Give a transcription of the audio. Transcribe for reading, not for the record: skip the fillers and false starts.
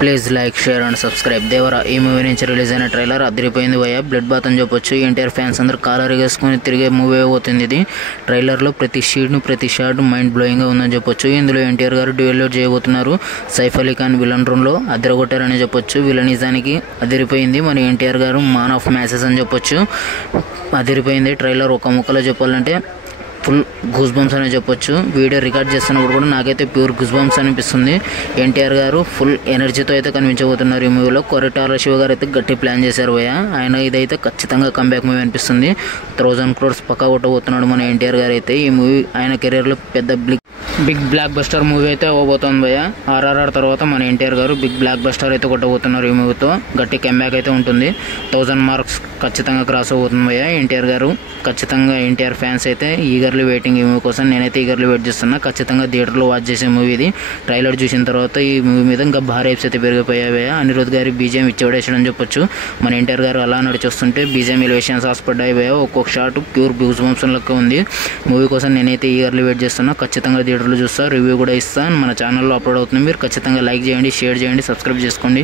Please like share and subscribe. Devara ఈ movie నుంచి release అయిన ట్రైలర్ అదిరిపోయింది భయ్య. బ్లడ్ బాత్ అని చెప్పొచ్చు. ఎన్టీఆర్ ఫ్యాన్స్ అందరూ కాలర్ వేసుకొని తిరిగే మూవీ అవుతుంది ఇది. ట్రైలర్లో ప్రతి షాట్ మైండ్ బ్లోయింగ్గా ఉందని చెప్పొచ్చు. ఇందులో ఎన్టీఆర్ గారు డ్యూయల్ చేయబోతున్నారు. సైఫ్ అలీ ఖాన్ విలన్ రోల్లో అదరగొట్టారని చెప్పొచ్చు. విలనిజానికి అదిరిపోయింది. మన ఎన్టీఆర్ గారు మాన్ ఆఫ్ మ్యాసెస్ అని చెప్పొచ్చు. అదిరిపోయింది ట్రైలర్. ఒక ముక్కలో చెప్పాలంటే ఫుల్ గూస్ బంప్స్ అని చెప్పొచ్చు. వీడియో రికార్డ్ చేస్తున్నప్పుడు కూడా నాకైతే ప్యూర్ గూస్ బంప్స్ అనిపిస్తుంది. ఎన్టీఆర్ గారు ఫుల్ ఎనర్జీతో అయితే కనిపించబోతున్నారు ఈ మూవీలో. కొరటాల శివ గారు అయితే గట్టి ప్లాన్ చేశారు భయ్య. ఆయన ఇదైతే ఖచ్చితంగా కంబ్యాక్ మూవీ అనిపిస్తుంది. 1000 crores పక్కా కొట్టబోతున్నాడు మన ఎన్టీఆర్ గారు అయితే. ఈ మూవీ ఆయన కెరీర్లో పెద్ద బిగ్ బ్లాక్ బస్టర్ మూవీ అయితే అవ్వబోతుంది భయ్య. ఆర్ఆర్ఆర్ తర్వాత మన ఎన్టీఆర్ గారు బిగ్ బ్లాక్ బస్టర్ అయితే కొట్టబోతున్నారు ఈ మూవీతో. గట్టి కంబ్యాక్ అయితే ఉంటుంది. 1000 marks ఖచ్చితంగా క్రాస్ అవబోతుంది భయ్య. ఎన్టీఆర్ గారు ఖచ్చితంగా ఎన్టీఆర్ ఫ్యాన్స్ అయితే ఈగర్లీ వెయిటింగ్ ఈ మూవీ కోసం. నేనైతే ఈగర్లీ వెయిట్ చేస్తున్నా. ఖచ్చితంగా థియేటర్లో వాచ్ చేసే మూవీ ఇది. ట్రైలర్ చూసిన తర్వాత ఈ మూవీ మీద ఇంకా భారీ హైప్స్ అయితే పెరిగిపోయాయి భయ్య. అనిరుద్ధ్ గారి బీజేఎం ఇచ్చేవాడేసాడని చెప్పొచ్చు. మన ఎన్టీఆర్ గారు అలా నడిచొస్తుంటే బీజేఎం ఎలివేషన్స్ హాస్పడ్డాయి భయ్య. ఒక్కొక్క షాట్ ప్యూర్ గూస్ బంప్స్ లెక్క ఉంది. మూవీ కోసం నేనైతే ఈగర్లీ వెయిట్ చేస్తున్నా. ఖచ్చితంగా థియేటర్లో చూస్తా, రివ్యూ కూడా ఇస్తాను. మన ఛానల్లో అప్లోడ్ అవుతుంది. మీరు ఖచ్చితంగా లైక్ చేయండి, షేర్ చేయండి, సబ్స్క్రైబ్ చేసుకోండి.